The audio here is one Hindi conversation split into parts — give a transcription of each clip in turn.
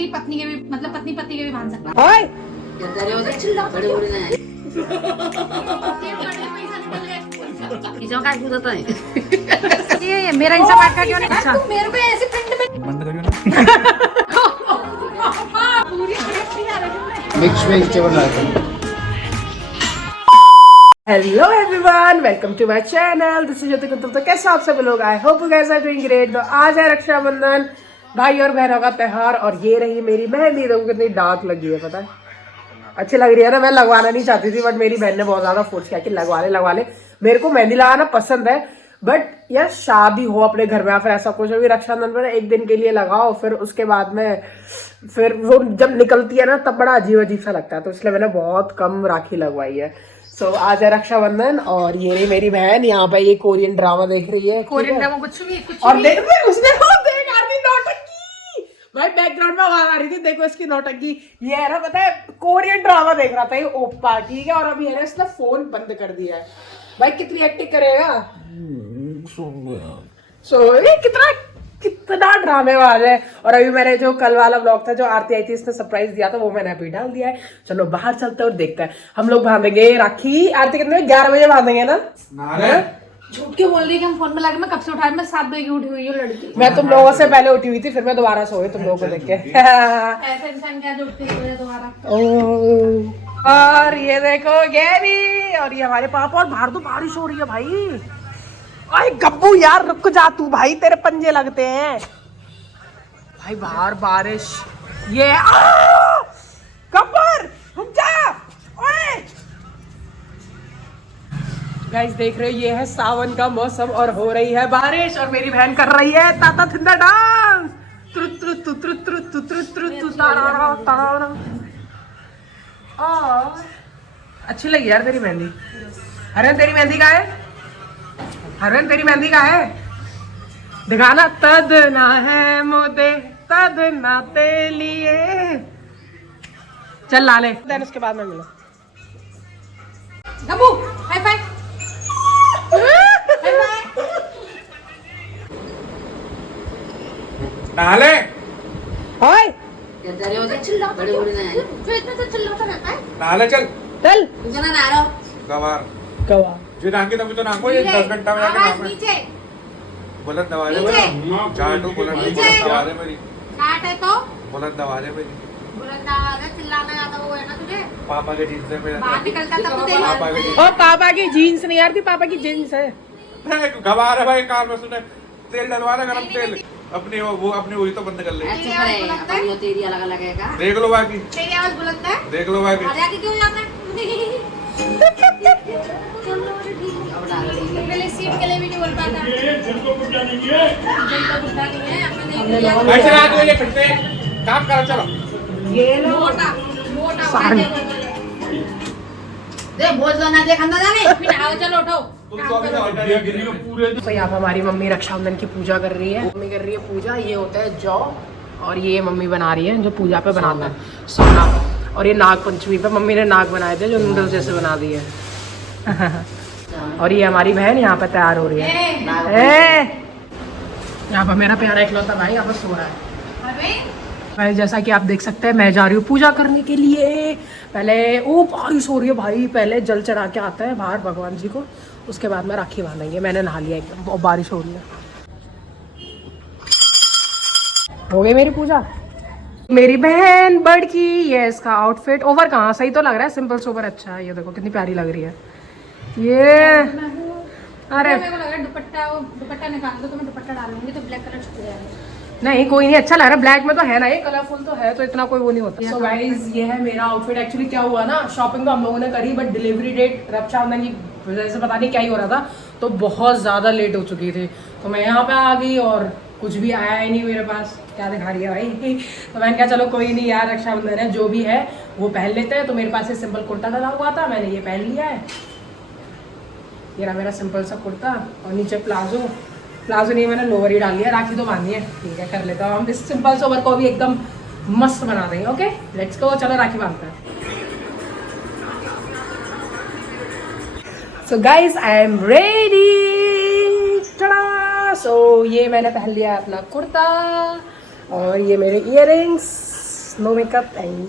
पति पत्नी के भी मतलब पत्नी पति के भी बांध सकता ओए है। ये मेरा हिस्सा काट का क्यों नहीं? अच्छा तुम मेरे को ऐसे पिंड में बंद करियो ना। पूरी टेस्टी आ रही है। Mix vegetable raita. Hello everyone, welcome to my channel. This is Jyoti Kuntal. तो कैसे आप सब लोग? I hope you guys are doing great. तो आज है रक्षाबंधन, भाई और बहनों का त्योहार, और ये रही मेरी मेहंदी। देखो कितनी डार्क लगी है, पता है अच्छी लग रही है ना। मैं लगवाना नहीं चाहती थी बट मेरी बहन ने बहुत ज्यादा फोर्स किया कि लगवा ले। मेरे को मेहंदी लगाना पसंद है बट यार शादी हो अपने घर में या फिर ऐसा कुछ, अभी रक्षाबंधन पर एक दिन के लिए लगाओ, फिर उसके बाद में फिर वो जब निकलती है ना तब बड़ा अजीब अजीब सा लगता है। तो इसलिए मैंने बहुत कम राखी लगवाई है। सो आज है रक्षाबंधन और ये रही मेरी बहन यहाँ पे ये कोरियन ड्रामा देख रही है। कोरियन ड्रामा कुछ भी और देख उसने देख आरती नौटंकी, भाई बैकग्राउंड में आवाज आ रही थी, देखो इसकी नौटंकी। ये है ना, पता है कोरियन ड्रामा देख रहा था ये ओप्पा, ठीक है। और अभी है ना इसने फोन बंद कर दिया है। भाई कितनी एक्टिंग करेगा। ये कितना ड्रामेबाज है। और अभी मैंने जो कल वाला ब्लॉग था जो आरती आई थी इसने सरप्राइज दिया था वो मैंने अभी डाल दिया है। चलो बाहर चलते हैं और देखते हैं। हम लोग बांधेंगे राखी। आरती कितने 11 बजे बांधेंगे ना? झूठ के बोल रही है कि हम फोन में लगे। मैं कब से उठा रही, मैं 7 बजे की उठी हुई हूँ लड़की। मैं तुम लोगों से पहले उठी हुई थी, फिर मैं दोबारा सो गई तुम लोगों को देख के। ऐसा इंसान क्या जो उठती है दोबारा। और ये देखो गैरी, और ये हमारे पापा। और बाहर तो बारिश हो रही है भाई। अरे गब्बू यार रुक जा तू, भाई तेरे पंजे लगते हैं भाई। बाहर बारिश। ये गब्बर रुक जा। ओए गाइस देख रहे हो ये है सावन का मौसम और हो रही है बारिश, और मेरी बहन कर रही है ताता थिंदा डांस।त्रुत्रु त्रुत त्रुत त्रुत त्रुत त्रुत तारा तारा। और अच्छी लगी यार तेरी मेहंदी। अरे तेरी मेहंदी का है? हरवन तेरी मेहंदी का है? दिखाना। तद ना है मोदे तद ना ते लिए। चल ला ले, देन उसके बाद में मिलो। Gabbu hi fi. नाले ओए नाले चल चल गवार गवा जो नांगे तभी तो नांगो ये 10 घंटा में जाके नांगो नीचे बुलंद दवाले मेरी चाटू बुलंद दवाले मेरी काट है तो बुलंद दवाले मेरी बुलंद आवाज है, चिल्लाना ज्यादा वो है ना तुझे। पापा के जीन्स में बाहर निकलता तब तेरी पापा के ओ पापा की जीन्स नहीं यार थी, पापा की जीन्स है। जीन्स गवार है भाई। कान में सुने तेल डलवाना, गरम तेल। अपनी वो अपनी वही तो बंद कर ले। तेरी अलग अलग है। देख लो बाकी, तेरी आवाज बुलंद है। देख लो बाकी। आगे आके क्यों जाता है? पहले सीट के लिए भी नहीं बोल पाता। जिनको बुड्ढा नहीं है अपने देख लिया। ऐसे रात में ये फिरते काम करो चलो। ये लो मोटा मोटा दे बोझ ना दे खंदा जाने फिर आओ चलो उठो। तो यहाँ पर हमारी मम्मी रक्षाबंधन की पूजा कर रही है। मम्मी कर रही है पूजा। ये होता है जौ, और ये मम्मी बना रही है जो पूजा पे बनाता है सोना। और ये नाग पंचमी पे मम्मी ने नाग बनाए थे जो नूडल्स जैसे बना दिए। और ये हमारी बहन यहाँ पे तैयार हो रही है। यहाँ पर मेरा प्यारा इकलौता भाई यहाँ पर सो रहा है। भाई जैसा कि आप देख सकते हैं मैं जा रही हूँ पूजा करने के लिए। पहले ओ बारिश हो रही है भाई, पहले जल चढ़ा के आता है बाहर भगवान जी को, उसके बाद में राखी बांधेंगे। मैंने नहा लिया एकदम, और बारिश हो रही है। हो गई मेरी पूजा। मेरी बहन बड़की, ये इसका आउटफिट ओवर कहाँ सही तो लग रहा है, सिंपल सोबर अच्छा है। ये देखो कितनी प्यारी लग रही है ये। अरे मेरे को लग रहा है दुपट्टा निकाल दो तो मैं दुपट्टा डालूंगी तो ब्लैक कलर छुप जाएगा। नहीं कोई नहीं, अच्छा लग रहा है। ब्लैक में तो है ना, ये कलरफुल तो है तो इतना कोई वो नहीं होता। सो गाइस ये है मेरा आउटफिट। एक्चुअली क्या हुआ ना, शॉपिंग तो हम लोगों ने करी बट डिलीवरी डेट रक्षाबंधन की वजह से पता नहीं क्या ही हो रहा था, तो बहुत ज़्यादा लेट हो चुकी थी। तो मैं यहाँ पे आ गई और कुछ भी आया ही नहीं मेरे पास। क्या दिखा रही है भाई। तो मैंने कहा चलो कोई नहीं यार, रक्षाबंधन है जो भी है वो पहन लेते हैं। तो मेरे पास ये सिंपल कुर्ता डला हुआ था, मैंने ये पहन लिया है। ये रहा मेरा सिंपल सा कुर्ता, और नीचे प्लाजो नहीं, मैंने लोअर ही डाल लिया। राखी तो बांधी है, ठीक है कर लेता हूँ। हम इस सिंपल सोबर को भी एकदम मस्त बना देंगे। ओके लेट्स गो, चलो राखी बांधते हैं। So guys I am ready. So ये मैंने पहन लिया अपना कुर्ता, और ये मेरे earrings. No makeup and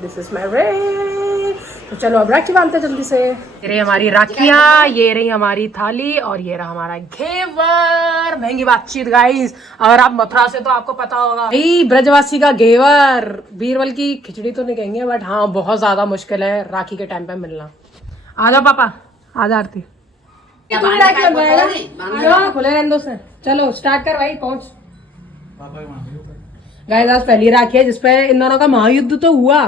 this is my ring। तो चलो अब राखी बांधते जल्दी से। ये रही हमारी राखियाँ, ये रही हमारी थाली और ये रहा हमारा घेवर। महंगी बातचीत गाइस। अगर आप मथुरा से तो आपको पता होगा भाई ब्रजवासी का घेवर। बीरबल की खिचड़ी तो नहीं कहेंगे बट हाँ बहुत ज्यादा मुश्किल है राखी के टाइम पे मिलना। आ जाओ पापा, आ जा आरती। खुले रहने दो उसने। चलो स्टार्ट कर भाई, पहुंच। गाइस आज पहली राखी है जिसपे इन दोनों का महायुद्ध तो हुआ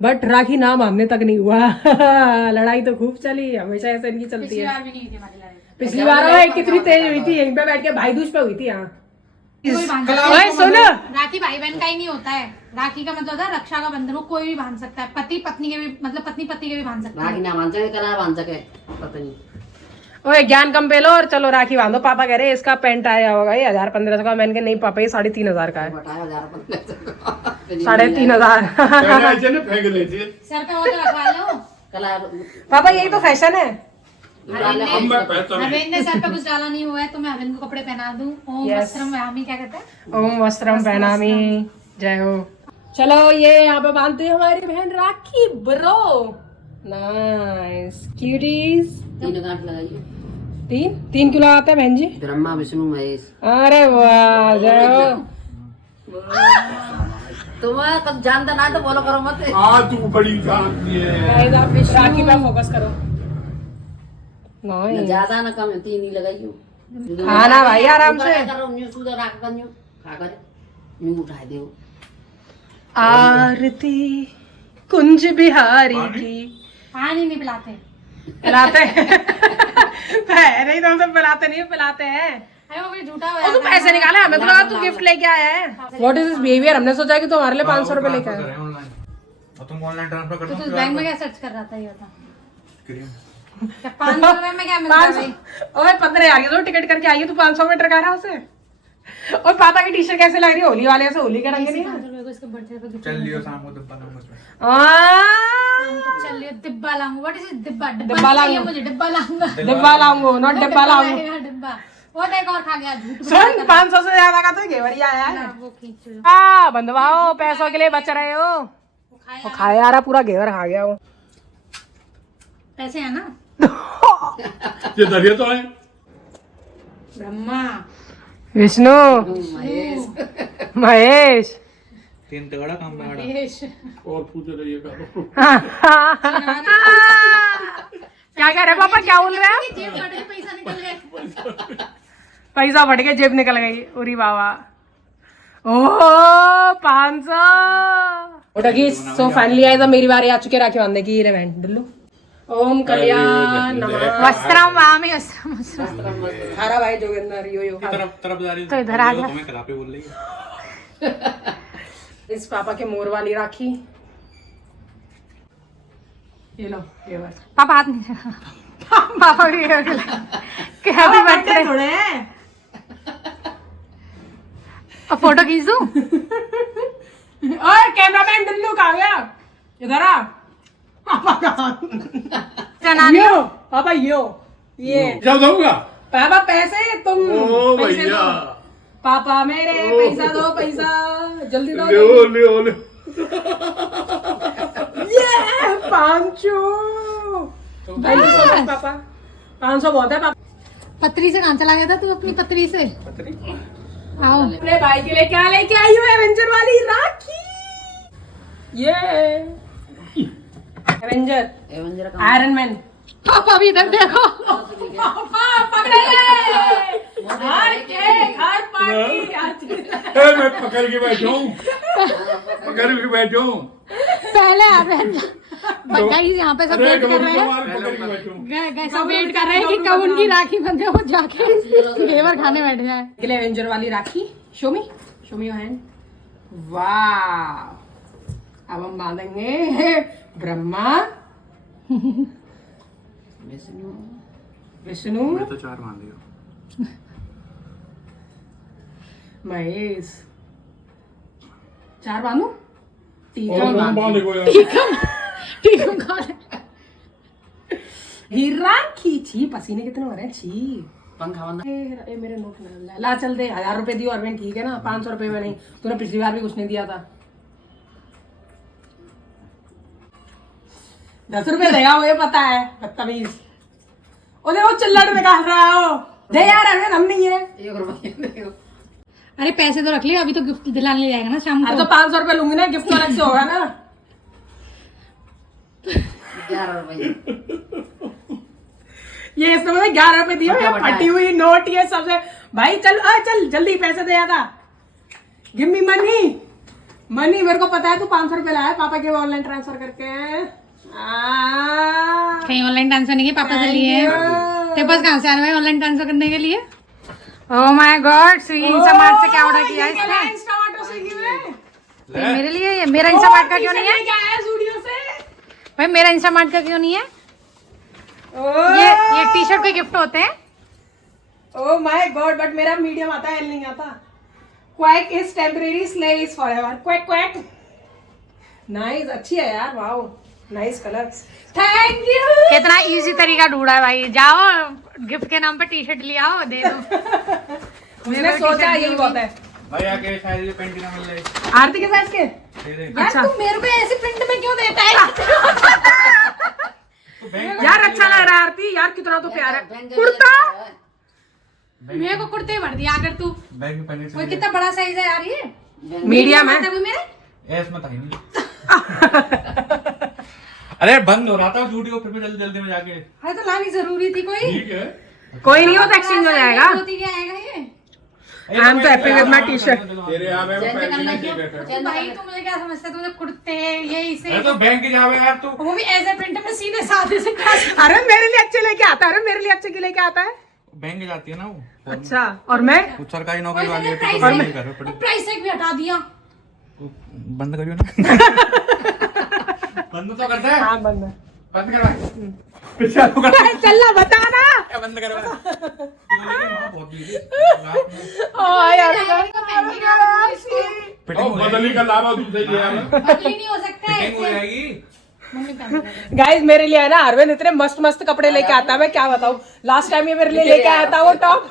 बट राखी ना बांधने तक नहीं हुआ। लड़ाई तो खूब चली, हमेशा ऐसे इनकी चलती है। पिछली बार कितनी तेज हुई थी, यहीं पे बैठ के भाई दूज पे हुई थी। यहाँ सुनो, राखी भाई बहन का ही नहीं होता है। राखी का मतलब होता है रक्षा का बंधन, वो कोई भी बांध सकता है। पति पत्नी के भी, मतलब पत्नी पति के भी बांध सकता है। राखी ना बांध सके, कला बांध सके पत्नी। ओए ज्ञान कम पे लो और चलो राखी बांधो। पापा कह रहे इसका पेंट आया होगा ये 1000-1500 का। मैंने कहा नहीं पापा ये 3500 का है। 3500 सर पे वो तो रखवा लो। कला पापा यही तो फैशन है। हरविंद ने सर पे कुछ डाला नहीं हुआ है तो मैं हरविंद को कपड़े पहना दूं। ओम वस्त्रम वहामी, क्या कहते हैं? ओम वस्त्रम पहनामी, जय हो। चलो ये यहाँ पे बांधते हैं हमारी बहन राखी ब्रो। Nice cuties. 3 गांठ लगाइए। 3 किलो आते हैं बहन जी। ब्रह्मा विष्णु महेश। अरे वाह, जय हो। तुम्हें कब जानता ना तो बोलो करो मत। तू बड़ी जानती है। राखी पे फोकस करो। न ज्यादा ना कम, 3 ही लगाइयो। खाना भाई आराम से। खाकर यूं उठा दो। आरती कुंज बिहारी की। पानी नहीं पिलाते। पिलाते नहीं तो हम तो पिलाते नहीं, पिलाते हैं। अरे वो भी झूठा हुआ तू पैसे निकाले, हमें तो लगा तू गिफ्ट लेके आया है। What is this behaviour? हमने सोचा कि तुम्हारे लिए 500 रुपए लेके आए। तुम ऑनलाइन ट्रांसफर कर तो बैंक में क्या सर्च कर रहा था ये बता। क्रीम 500 रुपए में क्या मिलता है भाई? ओए 15 आ गई तो टिकट करके आई तू 500 मीटर का रहा उसे। और पापा की टी शर्ट कैसे लग रही है? होली वाले से होली के रंग नहीं है। 500 रुपए को इसके बर्थडे पे गिफ्ट चल लियो शाम को डिब्बा लाऊंगा उसमें। चल लियो डिब्बा लाऊंगा। व्हाट इज डिब्बा? डिब्बा चाहिए मुझे, डिब्बा लाऊंगा। डिब्बा लाऊंगा, नॉट डिब्बा लाऊंगा। डिब्बा वो देख और खा गया झूठ। सुन 500 से ज्यादा का तो घेवरिया आया है। वो खींच लो। हाँ बंधवाओ, पैसों के लिए बच रहे हो। वो खाया यार पूरा घेवर खा गया वो। पैसे है ना? ये दरिया तो है। ब्रह्मा विष्णु महेश 3 तगड़ा काम में महेश। और पूछे रहिएगा। क्या कह रहे पापा, क्या बोल रहे हैं? जेब फट के पैसा निकल गया। पैसा फट के जेब निकल गई। उरी बाबा। ओह 500। सो फाइनली आया था मेरी बारी आ चुकी है राखी बांधने की। रे बहन डुल्लू ओम कल्याण नमः वस्त्रम वामी वस्त्रम वस्त्रम। थारा भाई जोगिंदर यो तरफ जा रही तो इधर आ जा। तुम्हें कला पे बोल रही है। इस पापा के मोर वाली राखी। ये लो ये बस। पापा हाथ नहीं पापा भी हैप्पी बर्थडे थोड़े अब फोटो खींच दूं? ओए कैमरामैन डुल्लू कहाँ गया? इधर आ। पापा चना यो पापा यो ये क्या दूंगा? पापा पैसे तुम ओ पैसे भैया दो। पापा मेरे पैसा दो, पैसा जल्दी दो। ले ये 500 पापा 500 बहुत है पापा। पत्री से कहाँ चला गया था तू? अपनी पत्री से आओ। अपने भाई के लिए क्या लेके आई हो? एवेंजर वाली राखी। ये एवेंजर आयरन मैन। पापा भी इधर देखो। पापा पकड़े हर केक हर पार्टी। मैं पकड़ के बैठा हूँ। पकड़ के बैठा हूँ। पहले गाइस यहाँ पे सब वेट कर रहे हैं। सब वेट कर रहे हैं कि कब उनकी राखी बंधे वो जाके घेवर खाने बैठ जाए। एवेंजर वाली rakhi. Show me your hand. वाह अब हम बांधेंगे ब्रह्मा विष्णु तो 4 मान लियो। महेश 4 बांधू। राखी छी पसीने कितने हो रहे हैं। छी पंखा बंदा। ए मेरे नोट में ला चल दे। 1000 रुपए दियो अरविंद ठीक है ना? 500 रुपए में नहीं। तूने पिछली बार भी कुछ नहीं दिया था। 10 रुपए देगा मुझे पता है, बदतमीज। ओले वो चिल्लड़ में काट रहा है वो, दे यार अरे हम नहीं है। 1 रुपया दे। अरे पैसे तो रख लियो, अभी तो गिफ्ट दिलाने ले जाएगा ना शाम को। तो 500 रुपए लूंगी ना, गिफ्ट तो अलग से होगा ना। 11 रुपये। ये इसमें मुझे 11 रुपए दिए, फटी हुई नोट ये सबसे। भाई चल चल जल्दी पैसे दे आता, गिव मी मनी मनी। मेरे को पता है तू 500 रुपए लाया पापा के ऑनलाइन ट्रांसफर करके। कहीं ऑनलाइन ट्रांसफर नहीं किया, पापा से लिए। तेरे पास कहाँ से आ रहा है ऑनलाइन ट्रांसफर करने के लिए? Oh my God, Swiggy Instamart से क्या ऑर्डर किया इसने? टमाटो स्विगी में मेरे लिए ये मेरा इंस्टामार्ट का क्यों नहीं है? क्या है स्टूडियो से? भाई मेरा इंस्टामार्ट का क्यों नहीं है? ये टी शर्ट के गिफ्ट होते हैं। ओह माय गॉड, बट मेरा मीडियम आता है, एल नहीं आता। Quack is temporary, slay is forever. Quack quack. Nice, अच्छी है यार, wow nice colour, thank you. कितना इजी तरीका ढूंढा है भाई, जाओ गिफ्ट के नाम पे टी शर्ट ले आओ, दे दो। मैंने सोचा यही बहुत है। भाई आके शायद ये पेंटिंग मिल रही आरती के साइज के? यार तू मेरे को ऐसे प्रिंट में क्यों देता है? यार अच्छा लग रहा है आरती, यार कितना तो प्यारा है कुर्ता। मेरे को कुर्ते भर दिया अगर तू। बैग पहने कोई कितना बड़ा साइज है यार ये? मीडियम है मेरे। ऐस मत नहीं। अरे बंद हो रहा था वीडियो, फिर भी जल्दी जल्दी में जाके। अरे तो लानी जरूरी थी कोई। ठीक है, कोई नहीं, वो तो एक्सचेंज हो जाएगा। होती क्या आएगा ये? आई एम तो happy with my T shirt. तेरे यहाँ पे पेंटिंग ठीक है। भाई तू मुझे क्या समझता है? तुझे कुर्ते ये इसे अरे तो बैंक जावे यार तू। वो भी ऐसे प्रिंट में सीधे साधे से अरे मेरे लिए अच्छे लेके आता है, अरे मेरे लिए अच्छे के लेके आता है। बैंक जाती है ना वो। अच्छा, और मैं कुछ सरकारी नौकरी वाली है, प्राइस तो नहीं कर पड़ी। प्राइस टैग भी हटा दिया। बंद करियो ना। बंद तो करता है। हाँ बंद है। बंद करवा। चलना बता ना। बंद करवा। बदली का लाभ दूसरे बदली नहीं हो सकता है हो जाएगी। मम्मी पहन गाइस मेरे लिए है ना अरविंद इतने मस्त मस्त कपड़े लेके आता है, मैं क्या बताऊं। लास्ट टाइम ये मेरे लिए लेके आया था वो टॉप।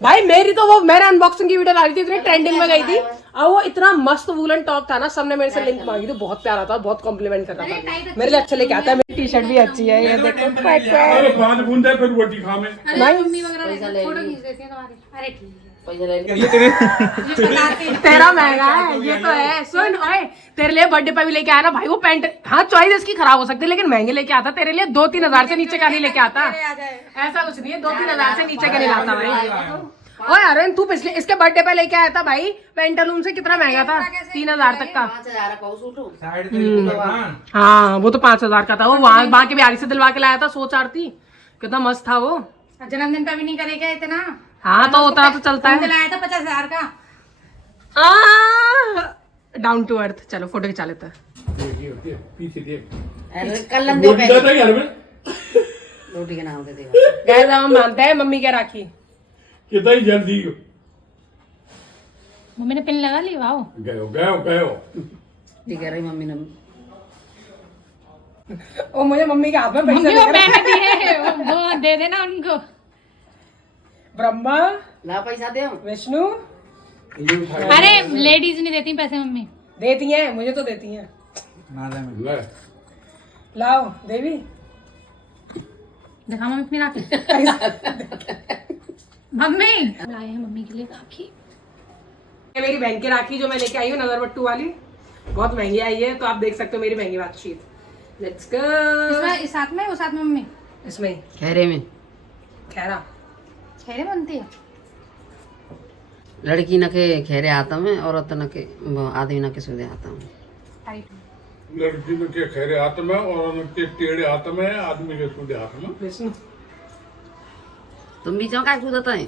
भाई मेरी तो वो मैंने अनबॉक्सिंग की वीडियो डाली थी, इतनी ट्रेंडिंग में गई थी। और वो इतना मस्त वूलन टॉप था ना, सबने मेरे से लिंक मांगी थी, बहुत प्यारा था, बहुत कॉम्प्लीमेंट कर रहा था। मेरे लिए अच्छा लेके आता है। मेरी टी शर्ट भी अच्छी है, ये देखो। फिर रोटी खा में। अरे मम्मी वगैरह फोटो खींच देती है तुम्हारी। अरे ठीक है, पैसा ले ले। ये बताते हैं। तेरा महंगा है ये तो है। सुन ओए, तेरे लिए बर्थडे पे भी लेके आया ना भाई वो पैंट। हाँ चॉइस इसकी खराब हो सकती है, लेकिन महंगे लेके आता। तेरे लिए 2-3 हजार से नीचे का नहीं लेके आता। ऐसा कुछ नहीं है, 2-3 हजार से नीचे का नहीं लाता भाई। ओए अरविंद तू पिछले इसके बर्थडे पे लेके आया था भाई पेंटालून से, कितना महंगा था, 3000 तक का। 5000 का सूट। साइड पे हाँ वो तो 5000 का था। वो वहाँ के बिहारी से दिलवा के लाया था, सोच आरती कितना मस्त था वो। जन्मदिन पे भी नहीं करेगा इतना। हाँ तो उतना तो चलता है। दिलाया था 50,000 का। Down to earth. चलो फोटो खिंचा लेते हैं। अरे कल दे रोटी के नाम दे देगा। गाइस हम मानते हैं मम्मी क्या राखी। कितना ही जल्दी मम्मी ने पिन लगा ली। वाओ गयो। ठीक है रही मम्मी ने। वो मुझे मम्मी के हाथ में पैसे मम्मी को देकर- पहन दिए, वो दे देना उनको। ब्रह्मा ला पैसा दे। विष्णु अरे लेडीज नहीं देती पैसे मम्मी। देती हैं, मुझे तो देती हैं। ले लाओ देवी। दिखा मम्मी अपनी राखी। मम्मी लाए हैं मम्मी के लिए राखी। ये मेरी बहन की राखी जो मैं लेके आई हूँ नजरबट्टू वाली, बहुत महंगी आई है, तो आप देख सकते हो मेरी महंगी बातचीत। Let's go. इसमें इस साथ में वो साथ में मम्मी इसमें खैरे में खैरा खैरे बनती है। लड़की न के खैरे आता में, औरत न के आदमी न के सूदे आता में। लड़की में के खैरे हाथ में और उनके टेढ़े हाथ में, आदमी के सूधे हाथ में। विष्णु तुम भी जाओ काय कूदता है।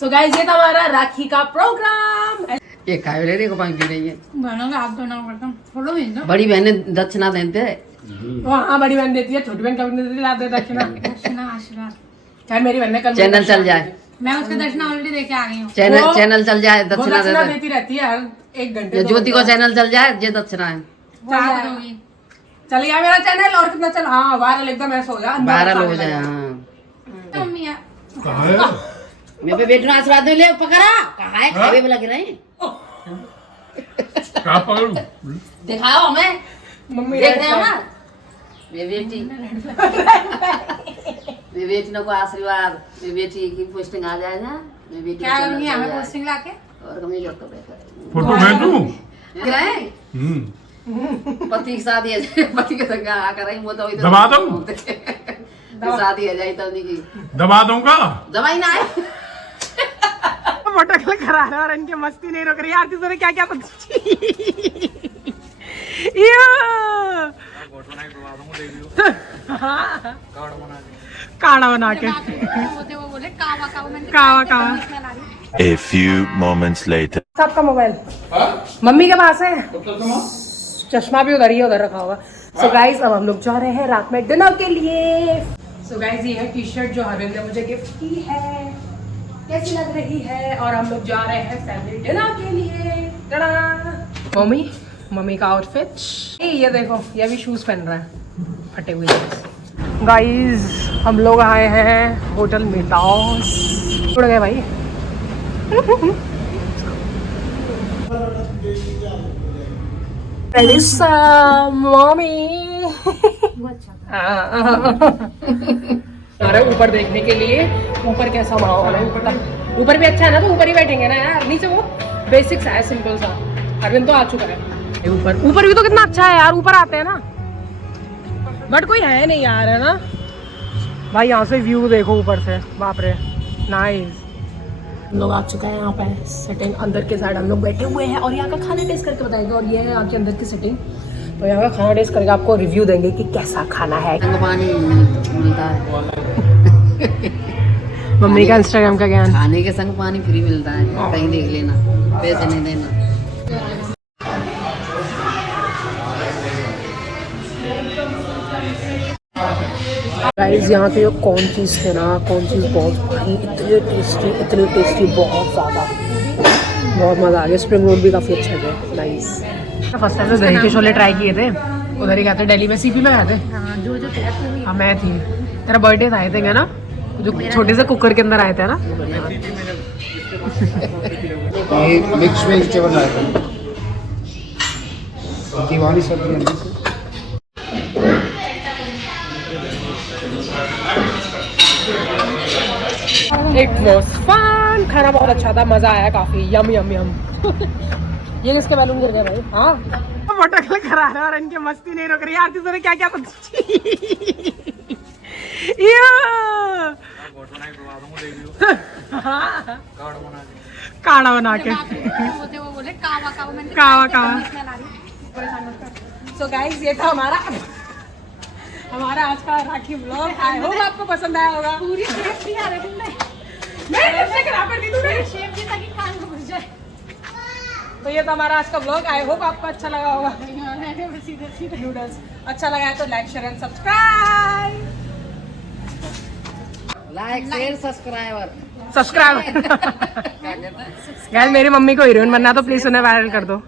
सो गाइस ये था हमारा राखी का प्रोग्राम। ये काय ले रे को पानी पी रही है। बहनों का हाथ धोना पड़ता। फोटो भेज दो। बड़ी बहनें दक्षिणा देते हैं। हाँ बड़ी बहन देती है, छोटी बहन कभी नहीं लाते दक्षिणा। दक्षिणा आशीर्वाद। खैर मेरी बहन ने कल चैनल चल जाए। मैं उसके दर्शन ऑलरेडी देके आ गई हूँ। चैनल चल जाए, वो दक्षिणा दक्षिणा देते। देती रहती है हर 1 घंटे। ये ज्योति को चैनल चल जाए, ये दक्षिणा है। चार होगी। चल गया मेरा चैनल। और कितना चल, हाँ वायरल एकदम ऐसा हो जाए, 12 लोग हो जाए। हाँ मम्मी यार कहाँ है? मैं पे बेटू आशीर्वाद ले पकड़ा। कहाँ है खावे में लगे रहे। कहाँ पकड़ू? दिखाओ हमें, मम्मी देख रहे हैं ना मेरी बेटी मेरी बेटी को आशीर्वाद, मेरी बेटी की पोस्टिंग आ जाए ना, मेरी बेटी क्या करूंगी हमें पोस्टिंग लाके? और कमी जोड़ कर फोटो भेज दूँ? पति की शादी है, पति के संग आकर आई वो तो इधर दबा दूं? शादी है जाई तो उन्हीं की दबा दूंगा? दवाई ना है। मोटरसाइकिल करा रहा है और इनकी मस्ती नहीं रुक रही यार। तूने क्या क्या काढ़ा बना के वो बोले कावा कावा, मैंने कावा कावा। A few moments later. सबका मोबाइल मम्मी के पास है, चश्मा भी उधर ही उधर रखा होगा। सो गाइज अब हम लोग जा रहे हैं रात में डिनर के लिए। सो गाइज ये है टी शर्ट जो हरविंद ने मुझे गिफ्ट की है, कैसी लग रही है। और हम लोग जा रहे हैं फैमिली डिनर के लिए। मम्मी का आउटफिट ये देखो, ये भी शूज पहन रहा है फटे हुए। गाइज हम लोग आए हैं होटल मिटास, उड़ गए भाई। मम्मी अरे ऊपर देखने के लिए, ऊपर कैसा माहौल है। ऊपर भी अच्छा है ना, तो ऊपर ही बैठेंगे ना यार। नीचे वो बेसिक्स है सिंपल सा। अरविंद तो आ चुका है ऊपर भी तो कितना अच्छा है यार। ऊपर आते हैं ना, बट कोई है नहीं यार, है ना भाई। यहाँ से व्यू देखो ऊपर से, बाप रे नाइस। हम लोग आ चुके हैं यहाँ पे सेटिंग अंदर के साइड हम लोग बैठे हुए हैं और यहाँ का खाना टेस्ट करके बताएंगे। और ये है यहाँ के अंदर की सेटिंग, तो यहाँ का खाना टेस्ट करके आपको रिव्यू देंगे कि कैसा खाना है। संग पानी मिलता है, मम्मी का इंस्टाग्राम का ज्ञान। खाने के संग पानी फ्री मिलता है, कहीं देख लेना, पैसे नहीं देना। गाइस यहाँ के जो कौन चीज़ थे ना, कौन चीज़ बहुत भाई इतने टेस्टी बहुत ज़्यादा, बहुत मज़ा आ गया। स्प्रिंग रोल भी काफ़ी अच्छे थे, नाइस। फर्स्ट टाइम तो दही के छोले ट्राई किए थे, उधर ही गए थे दिल्ली में, सीपी में गए थे। हाँ मैं थी, तेरा बर्थडे था आई थिंक, है ना, जो छोटे से कुकर के अंदर आए थे ना। मिक्स वेजिटेबल आया था, दीवानी सब्जी अंदर से। इट वाज फन, खाना बहुत अच्छा था, मजा आया काफी। यम यम यम। ये किसके बैलून गिर गए भाई? हाँ मोटरसाइकिल करा रहा है और इनकी मस्ती नहीं रुक रही यार। तूने क्या क्या काढ़ा बना के वो बोले कावा कावा, मैंने कावा कावा। सो गाइस ये था हमारा आज का राखी व्लॉग। आई होप आपको पसंद आया होगा। पूरी शेप भी आ रही तुमने, नहीं लिपस्टिक खराब कर दी तूने। शेप भी ताकि कान में घुस जाए। तो ये था हमारा आज का व्लॉग। आई होप आपको अच्छा लगा होगा। सीधे सीधे नूडल्स अच्छा लगा है तो like share and subscribe. Like share subscribe. Guys मेरी मम्मी को हीरोइन बनना तो प्लीज उन्हें वायरल कर दो।